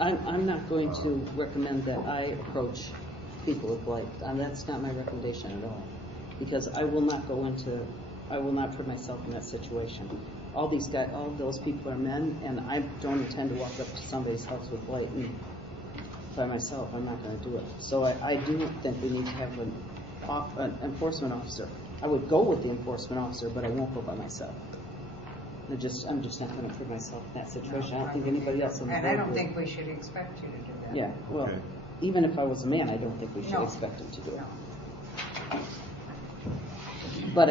I'm not going to recommend that I approach people with blight. That's not my recommendation at all, because I will not put myself in that situation. All those people are men, and I don't intend to walk up to somebody's house with blight and by myself. I'm not going to do it. So I do think we need to have an enforcement officer. I would go with the enforcement officer, but I won't go by myself. I'm just not going to put myself in that situation. No, I don't think anybody else on the board And I don't would. think we should expect you to do that. Yeah, well, okay. Even if I was a man, I don't think we should expect him to do it. No. But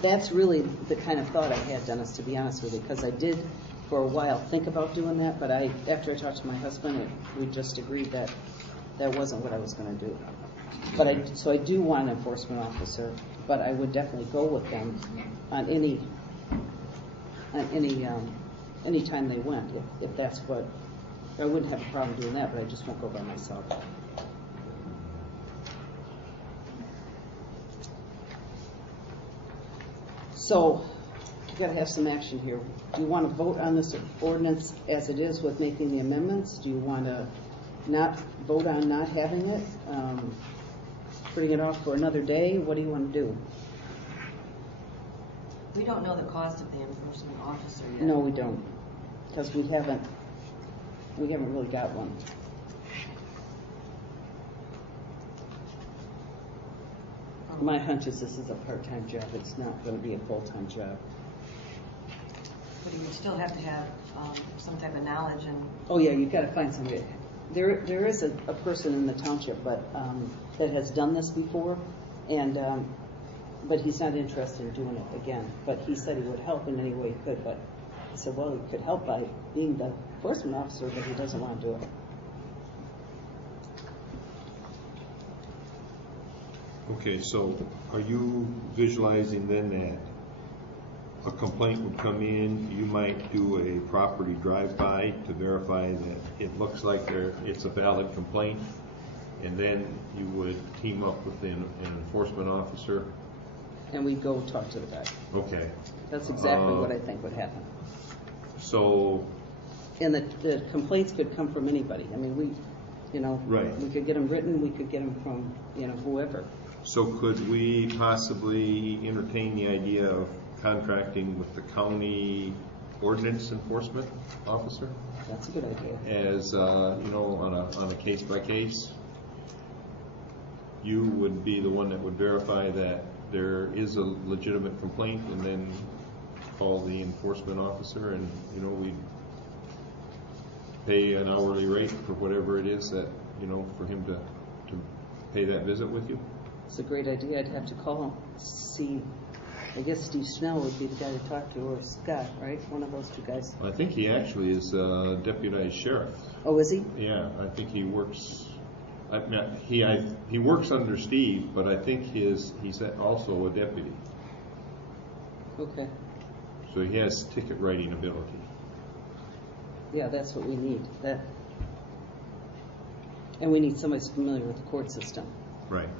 that's really the kind of thought I had, Dennis, to be honest with you, because I did for a while think about doing that, but after I talked to my husband, we just agreed that wasn't what I was going to do. But so I do want an enforcement officer, but I would definitely go with them on any time they went, if that's what. I wouldn't have a problem doing that, but I just won't go by myself. So, you got to have some action here. Do you want to vote on this ordinance as it is with making the amendments? Do you want to not vote on not having it, putting it off for another day? What do you want to do? We don't know the cost of the enforcement officer yet. No, we don't, because we haven't really got one. My hunch is this is a part-time job. It's not going to be a full-time job. But you would still have to have some type of knowledge and. Oh yeah, you've got to find somebody. There is a person in the township, but that has done this before, and but he's not interested in doing it again. But he said he would help in any way he could. But I said, well, he could help by being the enforcement officer, but he doesn't want to do it. Okay, so are you visualizing then that a complaint would come in, you might do a property drive-by to verify that it looks like it's a valid complaint, and then you would team up with an enforcement officer? And we'd go talk to the guy. Okay. That's exactly what I think would happen. So. And the complaints could come from anybody. I mean, right. We could get them written, we could get them from, whoever. So could we possibly entertain the idea of contracting with the county ordinance enforcement officer? That's a good idea. As on a case by case, you would be the one that would verify that there is a legitimate complaint, and then call the enforcement officer, and we'd pay an hourly rate for whatever it is that for him to pay that visit with you. It's a great idea. I'd have to call him. See, I guess Steve Snell would be the guy to talk to, or Scott, right? One of those two guys. I think he actually is a deputized sheriff. Oh, is he? Yeah, I think he works. He works under Steve, but I think he's also a deputy. Okay. So he has ticket writing ability. Yeah, that's what we need. And we need somebody who's familiar with the court system. Right.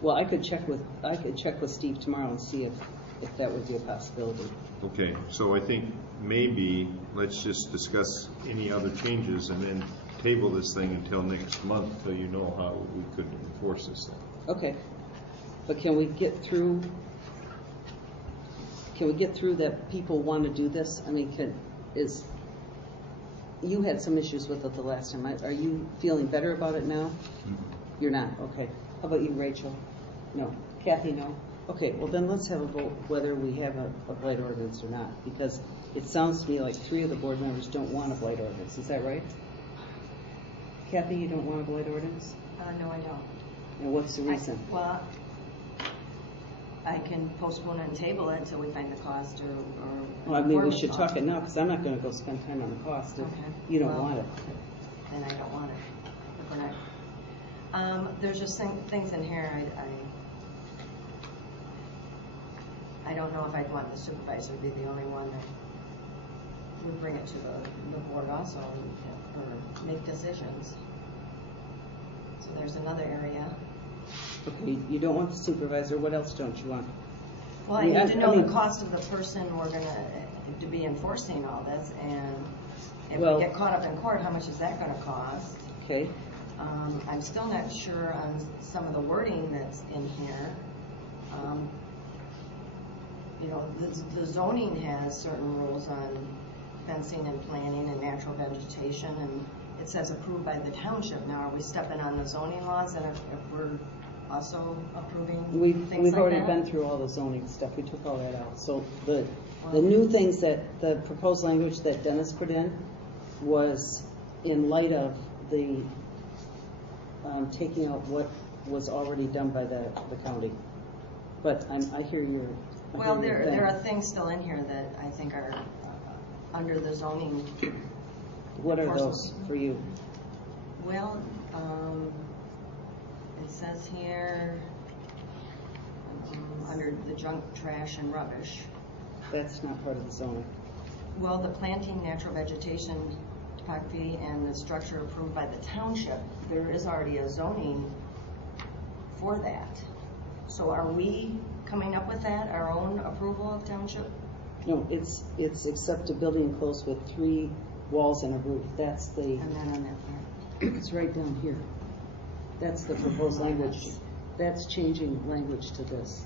Well, I could check with Steve tomorrow and see if that would be a possibility. Okay, so I think maybe let's just discuss any other changes and then table this thing until next month, so you know how we could enforce this thing. Okay, but can we get through that people want to do this? I mean, you had some issues with it the last time. Are you feeling better about it now? Mm-hmm. You're not? Okay. How about you, Rachel? No. Kathy, no? Okay, well then let's have a vote whether we have a blight ordinance or not, because it sounds to me like 3 of the board members don't want a blight ordinance. Is that right? Kathy, you don't want a blight ordinance? No, I don't. And what's the reason? I can postpone and table it until we find the cost or well, I mean, we should talk it now, because I'm not going to go spend time on the cost if you don't want it. Then I don't want it. If we're not, there's just things in here I don't know if I'd want the supervisor to be the only one that would bring it to the board also or make decisions. So there's another area. Okay, you don't want the supervisor. What else don't you want? Well, I need to know the cost of the person we're going to be enforcing all this, and If Well- we get caught up in court, how much is that gonna cost? Okay, I'm still not sure on some of the wording that's in here. You know, the zoning has certain rules on fencing and planting and natural vegetation, and it says approved by the township. Now, are we stepping on the zoning laws and if we're also approving we've things like already that? been through all the zoning stuff, we took all that out. So the new things that, the proposed language that Dennis put in was in light of the taking out what was already done by the county. But I hear your. Well, there are things still in here that I think are under the zoning. What are enforcement. those for you? Well, it says here, under the junk, trash, and rubbish. That's not part of the zoning. Well, the planting, natural vegetation, topography, and the structure approved by the township, there is already a zoning for that. So are we coming up with that, our own approval of township? No, it's except a building enclosed with 3 walls and a roof. That's the, And then on that part. it's right down here. That's the proposed language. That's changing language to this.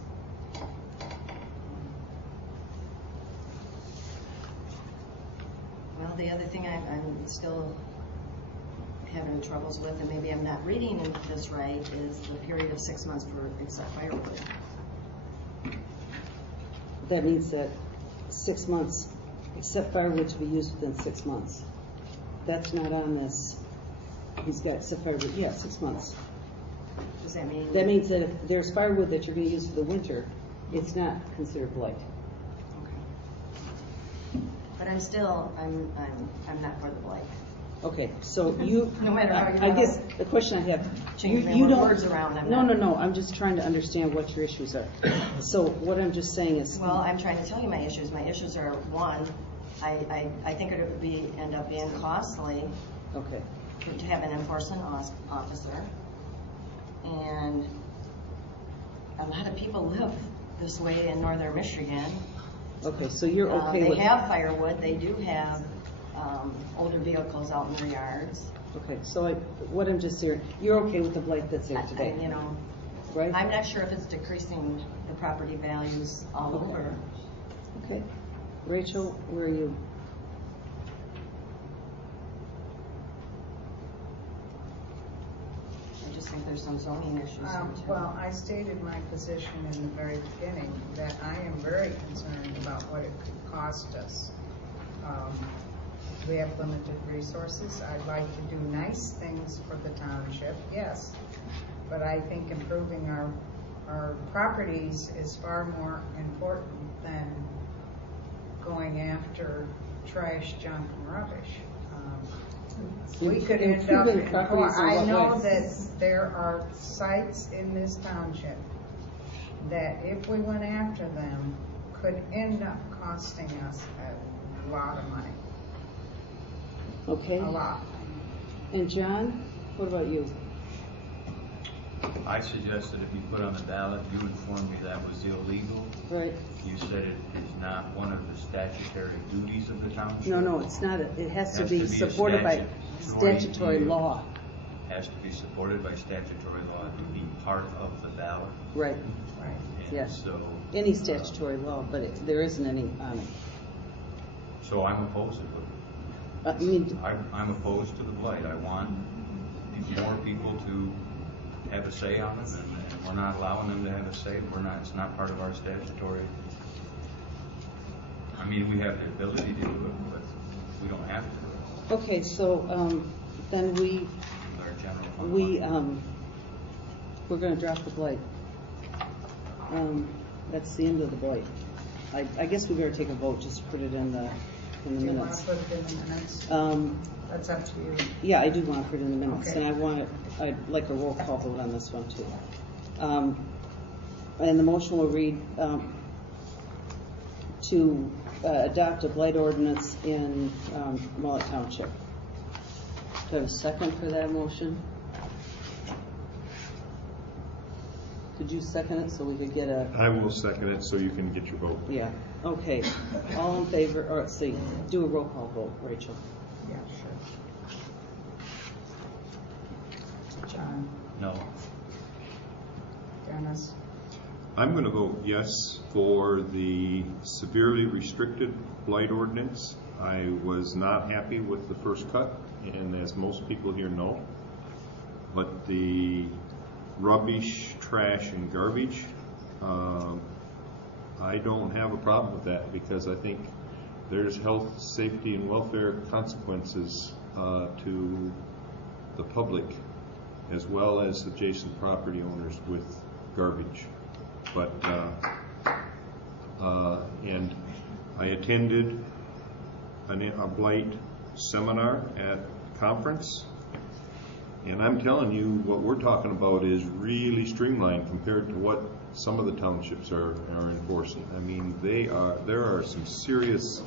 Well, the other thing I'm still having troubles with, and maybe I'm not reading this right, is the period of 6 months for except firewood. That means that 6 months, except firewood to be used within 6 months. That's not on this. He's got except firewood, yeah, 6 months. Does that mean? That means that if there's firewood that you're going to use for the winter, it's not considered blight. Okay. But I'm still, I'm not for the blight. Okay, so you. No matter how you I wanna guess the question I have. change you the don't. words around, I'm No, not- no, no. I'm just trying to understand what your issues are. So what I'm just saying is. Well, I'm trying to tell you my issues. My issues are, one, I think it would end up being costly Okay. to have an enforcement officer. And a lot of people live this way in northern Michigan. Okay, so you're okay They with. have firewood, they do have older vehicles out in their yards. Okay, so what I'm just hearing, you're okay with the blight that's there I- today, You know, right? I'm not sure if it's decreasing the property values all Okay. over. Okay. Rachel, where are you? I just think there's some zoning issues here too. Well, I stated my position in the very beginning that I am very concerned about what it could cost us. We have limited resources. I'd like to do nice things for the township, yes, but I think improving our properties is far more important than going after trash, junk, and rubbish. We could end up Improving in properties court. in I what know way? that there are sites in this township that if we went after them, could end up costing us a lot of money, Okay. a lot. And John, what about you? I suggested if you put on the ballot, you informed me that was illegal. Right. You said it is not one of the statutory duties of the township. No, it's not. It has to Has be to be a supported by statutory statutory deal. law. Has to be supported by statutory law to be part of the ballot. Right. Right. And Yes. so, Any statutory law, but there isn't any on it. so I'm opposed to it. I mean, I'm opposed to the blight. I want more people to have a say on it, and we're not allowing them to have a say. It's not part of our statutory. I mean, we have the ability to do it, but we don't have to. okay, so then With our general fund money. we're going to drop the blight. That's the end of the blight. I guess we better take a vote just to put it in the Do you want minutes. to put it in the minutes? That's up to you. Yeah, I do want to put it in the minutes, Okay. and I'd like a roll call vote on this one too. And the motion will read to adopt a blight ordinance in Mullet Township. Do I have a second for that motion? Could you second it so we could get a, I will second it so you can get your vote. yeah, okay. All in favor, or let's see, do a roll call vote, Rachel. Yeah, sure. John, No. Dennis, I'm going to vote yes for the severely restricted blight ordinance. I was not happy with the first cut, and as most people here know, but the rubbish, trash, and garbage, I don't have a problem with that because I think there's health, safety, and welfare consequences to the public as well as adjacent property owners with garbage. But and I attended a blight seminar at conference, and I'm telling you, what we're talking about is really streamlined compared to what some of the townships are enforcing. I mean, there are some serious.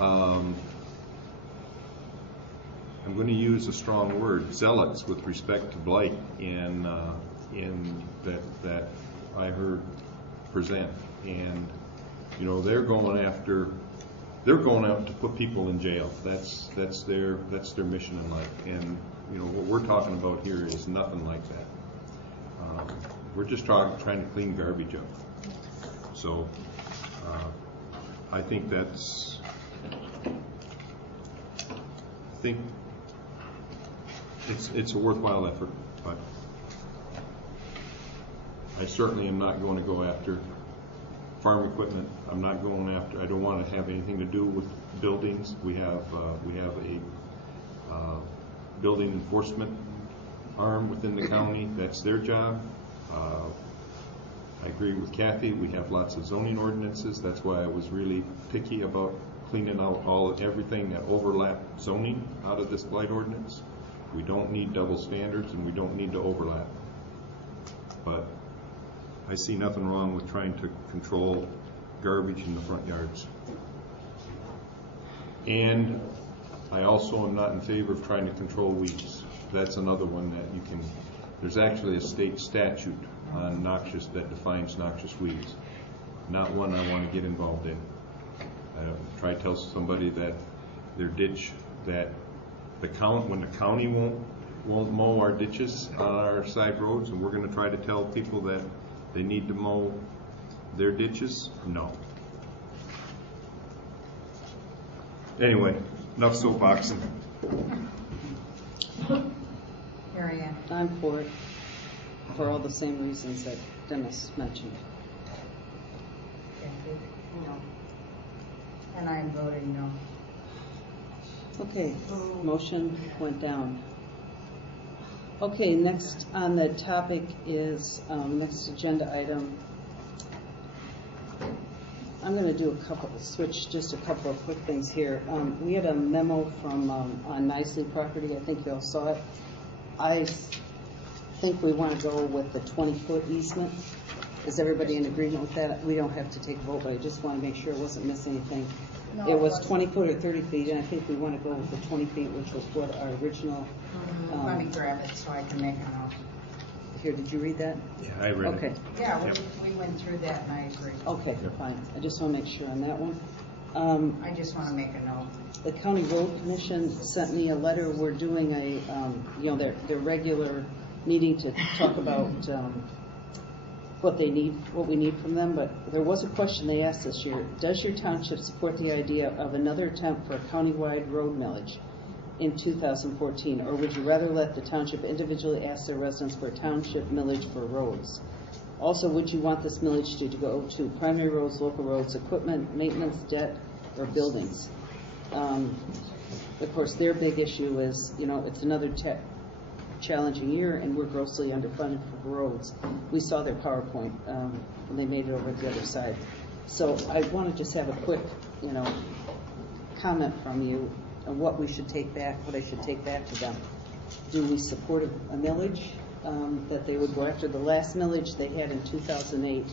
I'm going to use a strong word, zealots with respect to blight in that I heard present, and you know they're going out to put people in jail. That's their mission in life, and you know what we're talking about here is nothing like that. We're just trying to clean garbage up. So I think it's a worthwhile effort, but I certainly am not going to go after farm equipment. I don't want to have anything to do with buildings. We have a building enforcement arm within the county. That's their job. I agree with Kathy. We have lots of zoning ordinances. That's why I was really picky about cleaning out everything that overlap zoning out of this blight ordinance. We don't need double standards, and we don't need to overlap. But I see nothing wrong with trying to control garbage in the front yards. And I also am not in favor of trying to control weeds. That's another one that you can, there's actually a state statute on that defines noxious weeds. Not one I want to get involved in. Try to tell somebody that their ditch, that when the county won't mow our ditches on our side roads, and we're going to try to tell people that they need to mow their ditches? No. Anyway, enough soapboxing. Mary Ann, I'm for it, for all the same reasons that Dennis mentioned. Kathy, No. and I'm voting no. Okay, motion went down. Okay, next on the topic is, next agenda item. I'm going to do switch just a couple of quick things here. We had a memo from on Nicely property. I think you all saw it. I think we want to go with the 20-foot easement. Is everybody in agreement with that? We don't have to take a vote, but I just want to make sure it wasn't missing anything. No, It was wasn't. 20 foot or 30 feet, and I think we want to go with the 20 feet, which was what our original. Let me grab it so I can make a note. Here, did you read that? Yeah, I read Okay. it. Yeah, Yep. we went through that and I agree. Okay, fine. I just want to make sure on that one. I just want to make a note. The County Road Commission sent me a letter. We're doing their regular meeting to talk about what we need from them. But there was a question they asked this year. Does your township support the idea of another attempt for a countywide road millage in 2014, or would you rather let the township individually ask their residents for a township millage for roads? Also, would you want this millage to go to primary roads, local roads, equipment, maintenance, debt, or buildings? Of course, their big issue is, it's another challenging year, and we're grossly underfunded for roads. We saw their PowerPoint when they made it over to the other side. So I want to just have a quick, comment from you on what we should take back, what I should take back to them. Do we support a millage, that they would go after? The last millage they had in 2008,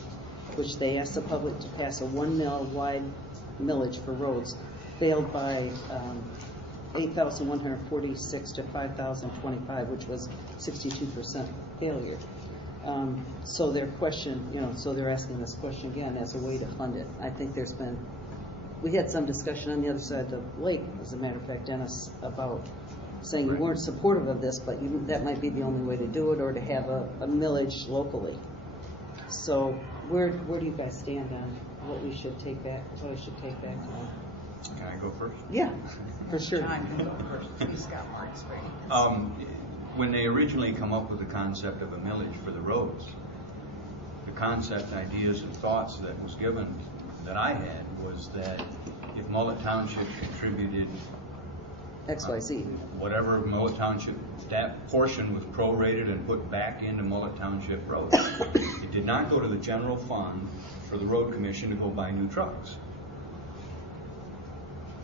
which they asked the public to pass a 1 mil wide millage for roads, failed by 8,146 to 5,025, which was 62% failure. So their question, so they're asking this question again as a way to fund it. I think there's been we had some discussion on the other side of the lake, as a matter of fact, Dennis, about saying you weren't supportive of this, but that might be the only way to do it, or to have a millage locally. So where do you guys stand on what we should take back, what I should take back now? Can I go first? Yeah, for sure. John can go first, he's got more experience. When they originally come up with the concept of a millage for the roads, the concept, ideas, and thoughts that was given, that I had, was that if Mullet Township contributed XYZ. whatever Mullet Township, that portion was prorated and put back into Mullet Township roads. It did not go to the general fund for the road commission to go buy new trucks.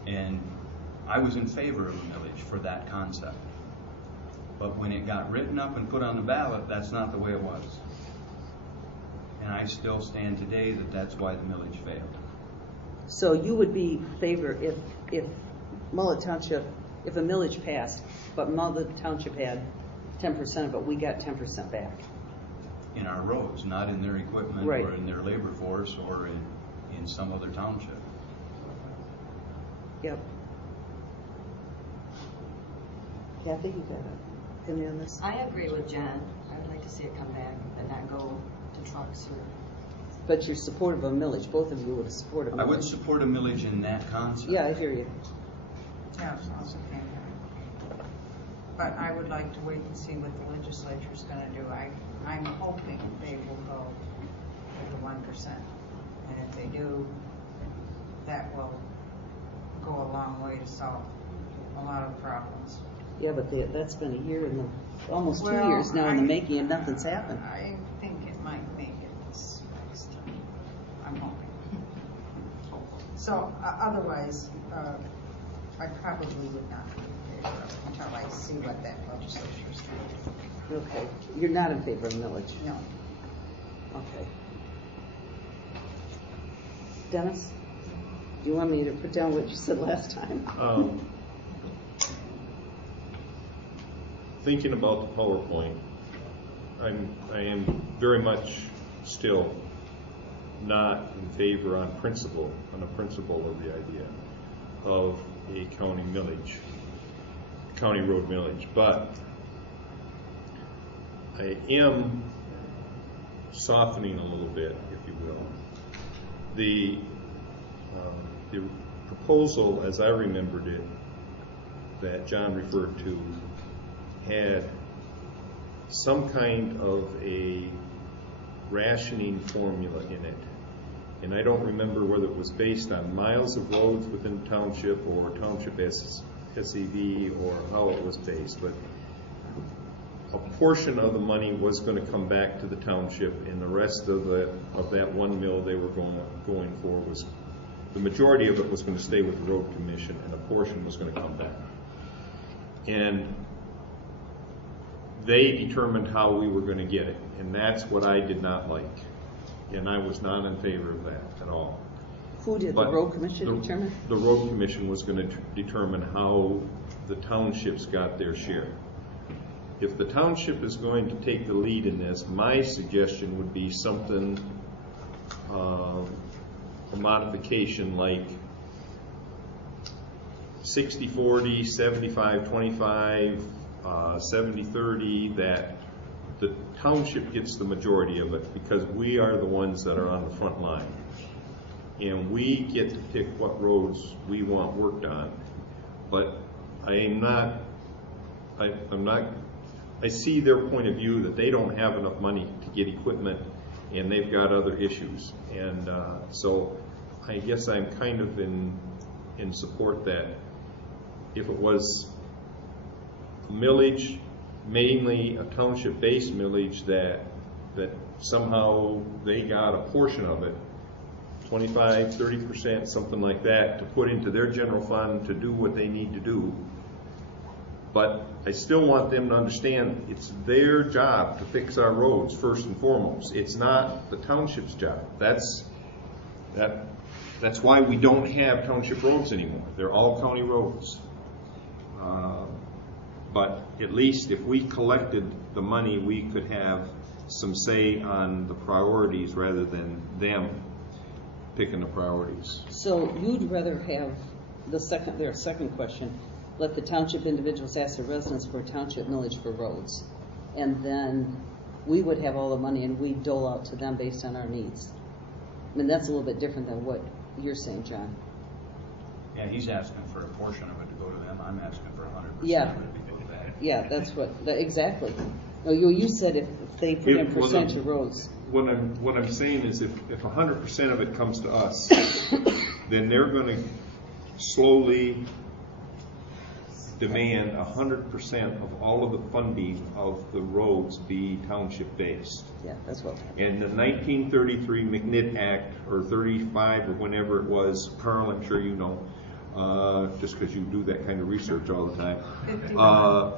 And I was in favor of a millage for that concept. But when it got written up and put on the ballot, that's not the way it was. And I still stand today that that's why the millage failed. So you would be favor if Mullet Township, if a millage passed, but Mullet Township had 10% of it, we got 10% back. In our roads, not in their equipment Right. or in their labor force or in some other township. Yep. Kathy, you got an opinion on this? I agree with Jen. I would like to see it come back and not go to trucks or. But you're supportive of a millage. Both of you would support a millage. I would support a millage in that concept. Yeah, I hear you. Yeah, it's also okay. But I would like to wait and see what the legislature's gonna do. I'm hoping they will go with the 1%. And if they do, that will go a long way to solve a lot of problems. Yeah, but that's been a year and almost 2 Well, years now in the making, and nothing's happened. I think it might make it this next time. I'm hoping. So otherwise, I probably would not be in favor of it until I see what that legislature's going to do. Okay. You're not in favor of millage? No. Okay. Dennis, do you want me to put down what you said last time? Thinking about the PowerPoint, I am very much still not in favor on a principle of the idea of a county millage, county road millage. But I am softening a little bit, if you will. The proposal, as I remembered it, that John referred to, had some kind of a rationing formula in it. And I don't remember whether it was based on miles of roads within the township or township SEV or how it was based, but a portion of the money was going to come back to the township, and the rest of that 1 mil they were going for was, the majority of it was going to stay with the road commission, and a portion was going to come back. And they determined how we were going to get it, and that's what I did not like, and I was not in favor of that at all. Who did? But The road commission determine? The road commission was going to determine how the townships got their share. If the township is going to take the lead in this, my suggestion would be something, a modification like 60-40, 75-25, 70-30, that the township gets the majority of it because we are the ones that are on the front line. And we get to pick what roads we want worked on. But I see their point of view that they don't have enough money to get equipment and they've got other issues. And so I guess I'm kind of in support that if it was a millage, mainly a township-based millage, that somehow they got a portion of it, 25, 30%, something like that, to put into their general fund to do what they need to do. But I still want them to understand it's their job to fix our roads first and foremost. It's not the township's job. That's why we don't have township roads anymore. They're all county roads. But at least if we collected the money, we could have some say on the priorities rather than them picking the priorities. So you'd rather have their second question, let the township individuals ask their residents for a township millage for roads. And then we would have all the money and we dole out to them based on our needs. I mean, that's a little bit different than what you're saying, John. Yeah, he's asking for a portion of it to go to them, I'm asking for 100% Yeah. of it to go back. Yeah, that's exactly. No, you said if they put in percentage of roads. What I'm saying is if 100% of it comes to us, then they're going to slowly demand 100% of all of the funding of the roads be township based. Yeah, that's what. And the 1933 McNitt Act, or 35, or whenever it was, Carl, I'm sure you know, just because you do that kind of research all the time.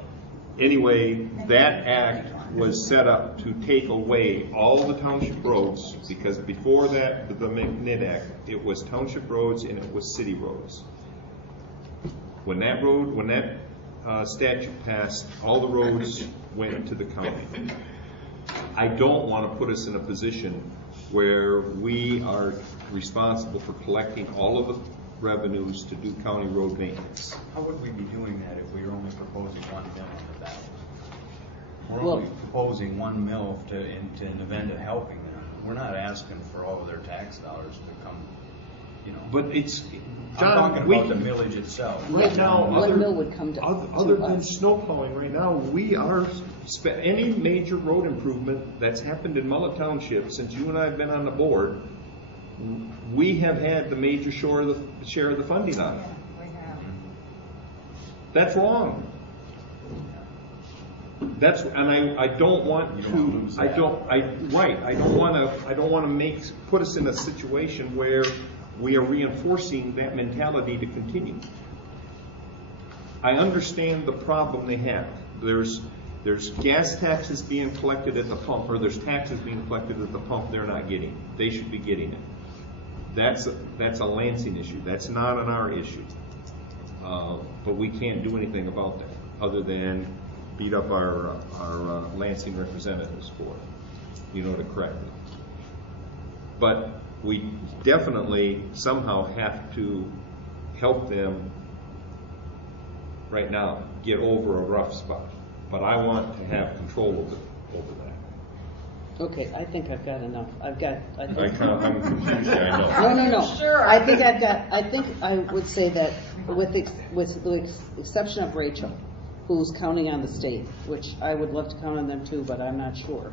Anyway, that act was set up to take away all the township roads, because before that, the McNitt Act, it was township roads and it was city roads. When that statute passed, all the roads went to the county. I don't want to put us in a position where we are responsible for collecting all of the revenues to do county road maintenance. How would we be doing that if we were only proposing 1 mil on the ballot? We're Well- only proposing 1 mil in the event of helping them. We're not asking for all of their tax dollars to come, you know. But it's, I'm John, talking we, about the millage itself. right now, One mil would come to other than us. snow plowing right now, we are, any major road improvement that's happened in Mullet Township since you and I have been on the board, we have had the major share of the funding on it. We have. That's wrong. And I don't want You don't wanna to, lose I that. don't want to put us in a situation where we are reinforcing that mentality to continue. I understand the problem they have. There's gas taxes being collected at the pump, or there's taxes being collected at the pump they're not getting. They should be getting it. That's a Lansing issue. That's not an our issue. But we can't do anything about that other than beat up our Lansing representatives for it, to correct it. But we definitely somehow have to help them right now get over a rough spot. But I want to have control over that. Okay, I think I've got enough. I'm confused, I know. No. Sure. I think I would say that with the exception of Rachel, who's counting on the state, which I would love to count on them too, but I'm not sure.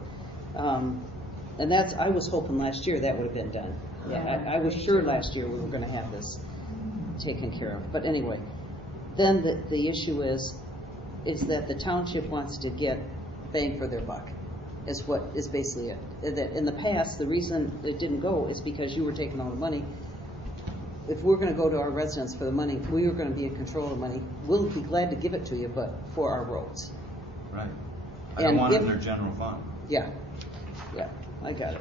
And I was hoping last year that would have been done. Yeah, I was sure last year we were going to have this taken care of. But anyway, then the issue is that the township wants to get bang for their buck, is what is basically it. That in the past, the reason it didn't go is because you were taking all the money. If we're going to go to our residents for the money, if we were going to be in control of the money, we'll be glad to give it to you, but for our roads. Right. I don't And want it in if- their general fund. Yeah, I got it.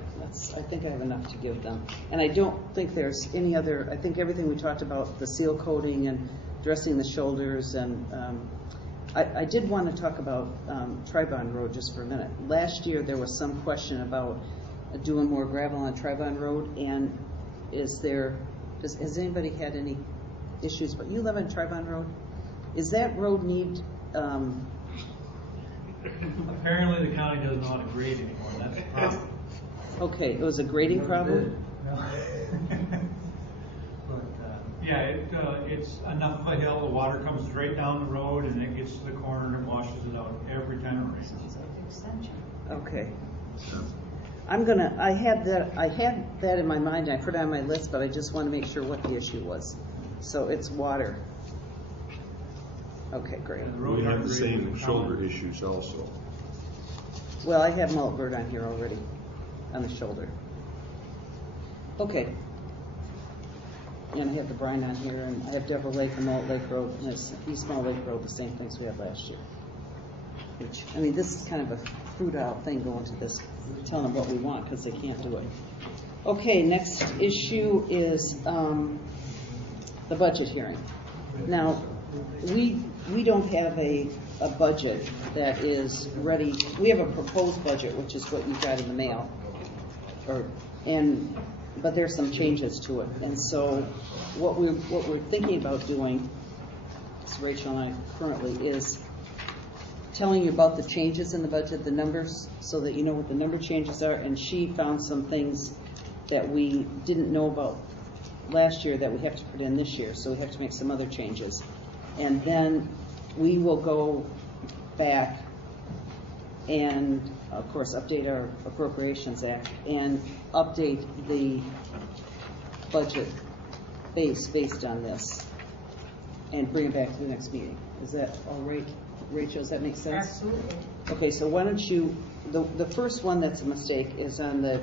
I think I have enough to give them. And I don't think there's any other, I think everything we talked about, the seal coating and dressing the shoulders, and I did want to talk about Tribon Road just for a minute. Last year there was some question about doing more gravel on Tribon Road, and has anybody had any issues? But you live on Tribon Road. Is that road need Apparently the county doesn't know how to grade anymore, that's the problem. okay, it was a grading problem? No. But, yeah, it's enough of a hill, the water comes straight down the road and it gets to the corner and it washes it out every time it rains. Extension. Okay. I had that in my mind, I put it on my list, but I just want to make sure what the issue was. So it's water. Okay, great. And the road We have aren't the graded same with shoulder color. issues also. Well, I have Mullet Bird on here already, on the shoulder. Okay. And I have the brine on here, and I have Devil Lake and Mullet Lake Road, and it's East Mullet Lake Road, the same things we had last year. Which, I mean, this is kind of a fruit out thing going to this, telling them what we want, because they can't do it. Okay, next issue is the budget hearing. Now, we don't have a budget that is ready. We have a proposed budget, which is what you got in the mail. And but there's some changes to it. And so what we're thinking about doing, as Rachel and I currently, is telling you about the changes in the budget, the numbers, so that you know what the number changes are. And she found some things that we didn't know about last year that we have to put in this year, so we have to make some other changes. And then we will go back and, of course, update our Appropriations Act and update the budget based on this and bring it back to the next meeting. Is that all right, Rachel? Does that make sense? Absolutely. Okay, so why don't you, the first one that's a mistake is on the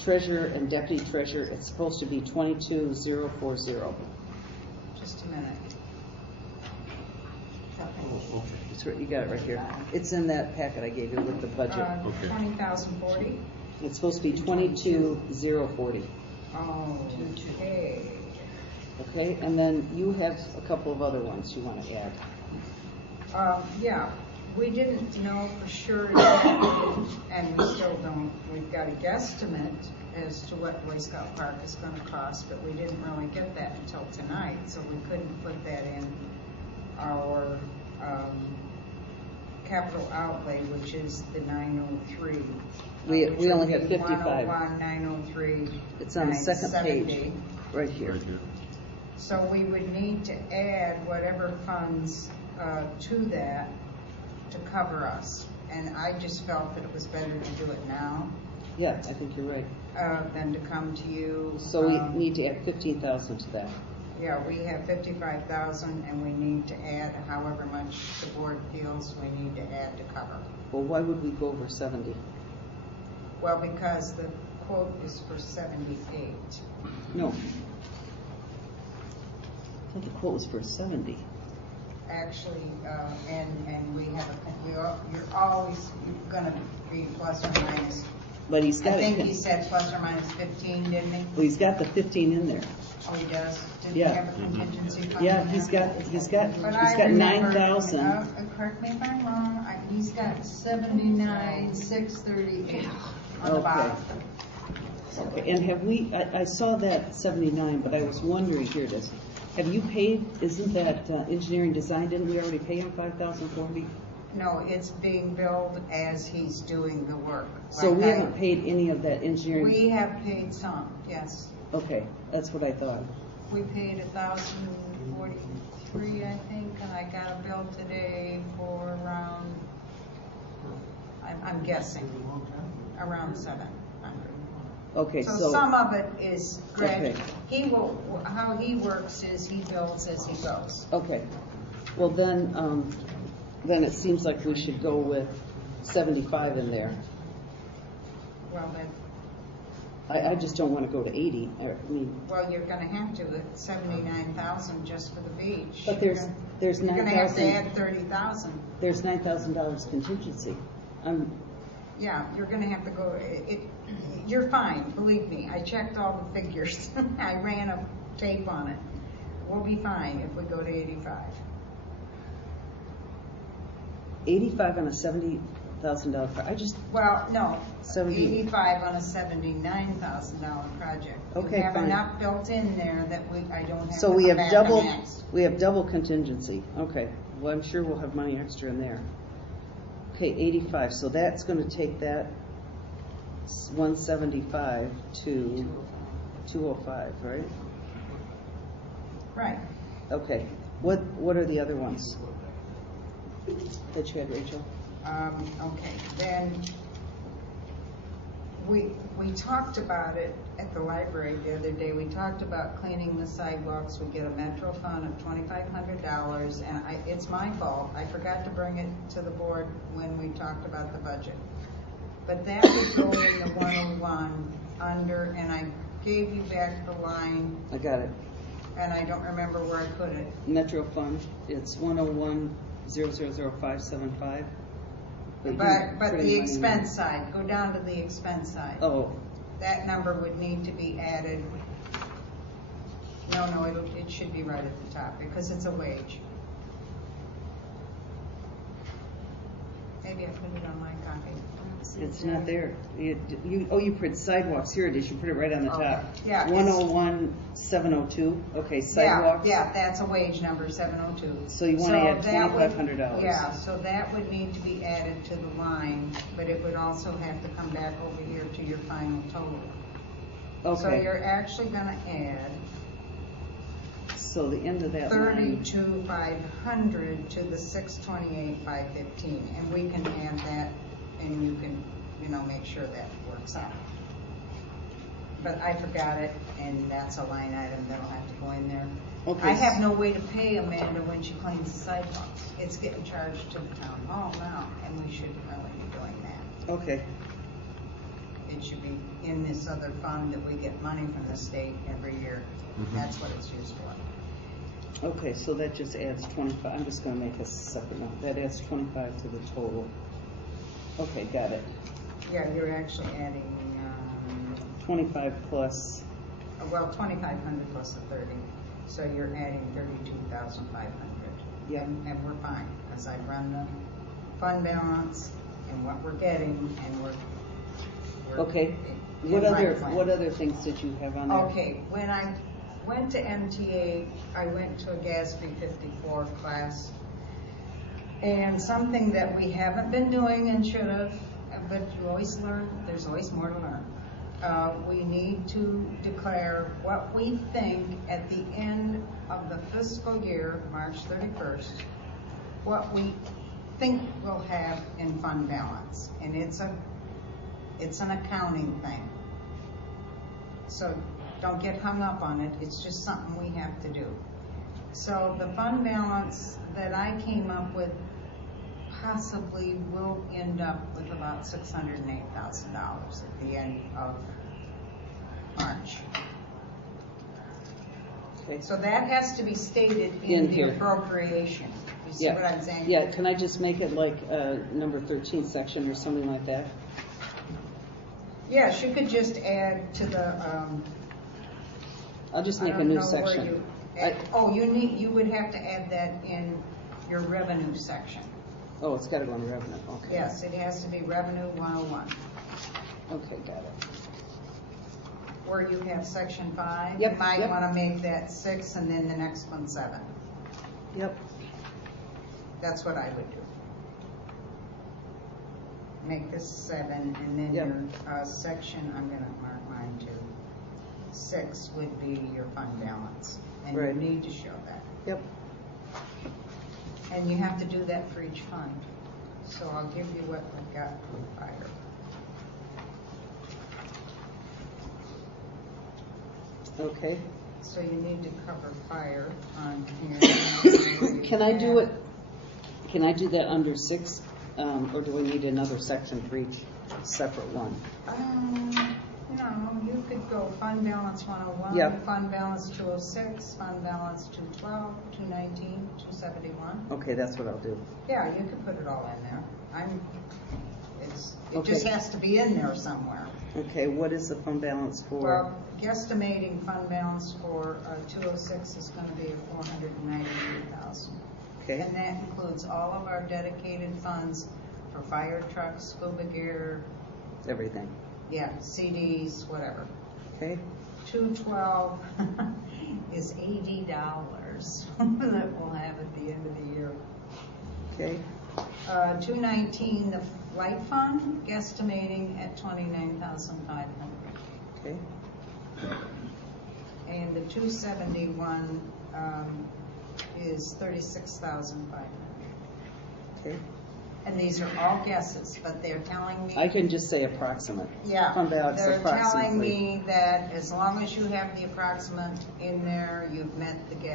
treasurer and deputy treasurer. It's supposed to be 22,040. Just a minute. Oh, okay. It's right, you got it right here. It's in that packet I gave you with the budget. Okay. 20,040. It's supposed to be 22,040. Oh, okay. Okay, and then you have a couple of other ones you want to add. Yeah, we didn't know for sure yet, and we still don't. We've got a guesstimate as to what Boy Scout Park is going to cost, but we didn't really get that until tonight, so we couldn't put that in our capital outlay, which is the 903. We only have 55. 101, 903. It's on the second 970. page, right here. Right here. So we would need to add whatever funds to that to cover us. And I just felt that it was better to do it now Yeah, I think you're right. than to come to you. So we need to add 15,000 to that. Yeah, we have 55,000 and we need to add however much the board feels we need to add to cover. Well, why would we go over 70? Well, because the quote is for 78. No. I thought the quote was for 70. Actually, and we have you're always going to be plus or minus. But he's got I think it. he said plus or minus 15, didn't he? Well, he's got the 15 in there. Oh, he does? Didn't Yeah. he have a contingency fund? Yeah, in he's there? But I got remember- 9,000. Correct me if I'm wrong, he's got 79,638 on the Okay. bottom. Okay, and have we, I saw that 79, but I was wondering, here it is. Have you paid, isn't that engineering design, didn't we already pay him 5,040? No, it's being billed as he's doing the work. So Like we I- haven't paid any of that engineering? We have paid some, yes. Okay, that's what I thought. We paid 1,043, I think, and I got a bill today for around, I'm guessing, around 700. Okay, So so, some of it is gradual. Okay. He will, how he works is he bills as he goes. okay. Well, then it seems like we should go with 75 in there. Well, then, I just don't want to go to 80. I mean, well, you're gonna have to, with 79,000 just for the beach. but there's You're gonna have to 9,000, add 30,000. there's $9,000 contingency. Yeah, you're gonna have to go, you're fine, believe me, I checked all the figures. I ran a tape on it. We'll be fine if we go to 85. 85 on a $70,000 I just, Well, no, 70. 85 on a $79,000 project. Okay, You have fine. enough built in there that I don't have so to we come have back and double, ask. we have double contingency. Okay, well, I'm sure we'll have money extra in there. Okay, 85, so that's going to take that 175 to 205, right? Right. Okay, what are the other ones that you had, Rachel? Okay, then we talked about it at the library the other day. We talked about cleaning the sidewalks. We get a Metro fund of $2,500, and it's my fault. I forgot to bring it to the board when we talked about the budget. But that would go in the 101 under, and I gave you back the line, I got it. and I don't remember where I put it. Metro Fund, it's 101-000-575. But the expense side, go down to the expense side. Oh, That number would need to be added. No, it should be right at the top because it's a wage. maybe I put it on my copy. It's not there. You put sidewalks, here it is, you put it right on the Oh, top. yeah, it's- 101,702, okay, sidewalks. Yeah, that's a wage number, 702. So you wanna add that would- $2,500. Yeah, so that would need to be added to the line, but it would also have to come back over here to your final total. So Okay, you're actually gonna add so the end of that line, 32,500 to the 628,515, and we can add that, and you can, make sure that works out. But I forgot it, and that's a line item that'll have to go in there. Okay. I have no way to pay Amanda when she cleans the sidewalks. It's getting charged to the town hall now, and we shouldn't really be doing that. okay, It should be in this other fund that we get money from the state every year. That's what it's used for. okay, so that just adds 25, I'm just gonna make a separate note, that adds 25 to the total. Okay, got it. Yeah, you're actually adding, 25 plus, 2,500 plus the 30. So you're adding 32,500. Yeah. And we're fine, because I run the fund balance and what we're getting, and we're okay. in What my other, plan. what other things did you have on there? Okay, when I went to MTA, I went to a GASB 54 class. And something that we haven't been doing and should have, but you always learn, there's always more to learn. We need to declare what we think at the end of the fiscal year, March 31st, what we think we'll have in fund balance. And it's an accounting thing. So don't get hung up on it, it's just something we have to do. So the fund balance that I came up with possibly will end up with about $608,000 at the end of March. Okay. So that has to be stated In in the here. appropriation. You see Yeah. what I'm saying? Yeah, can I just make it like number 13 section or something like that? Yes, you could just add to the, I'll just I make a don't new know where section. you I- add- you would have to add that in your revenue section. Oh, it's gotta go in revenue, okay. Yes, it has to be revenue 101. Okay, got it. Where you have section 5, Yep, you might yep. want to make that 6 and then the next one 7. Yep, That's what I would do. Make this 7 and then Yep. your section, I'm going to mark mine too. 6 would be your fund balance. And Right. you need to show that. yep, And you have to do that for each fund. So I'll give you what we've got for fire. okay. So you need to cover fire on here. Can I do it, can I do that under 6, or do we need another section for each separate one? No, you could go fund balance 101, Yeah. fund balance 206, fund balance 212, 219, 271. Okay, that's what I'll do. Yeah, you could put it all in there. It Okay. just has to be in there somewhere. Okay, what is the fund balance for? Well, guesstimating fund balance for 206 is going to be 493,000. Okay, And that includes all of our dedicated funds for fire trucks, scuba gear, everything. yeah, CDs, whatever. Okay, 212 is $80 that we'll have at the end of the year. okay, 219, the flight fund, guesstimating at 29,500. okay, And the 271 is 36,500. okay. And these are all guesses, but they're telling me. I can just say approximate. Yeah, Fund balance they're telling approximately. me that as long as you have the approximate in there, you've met the guess.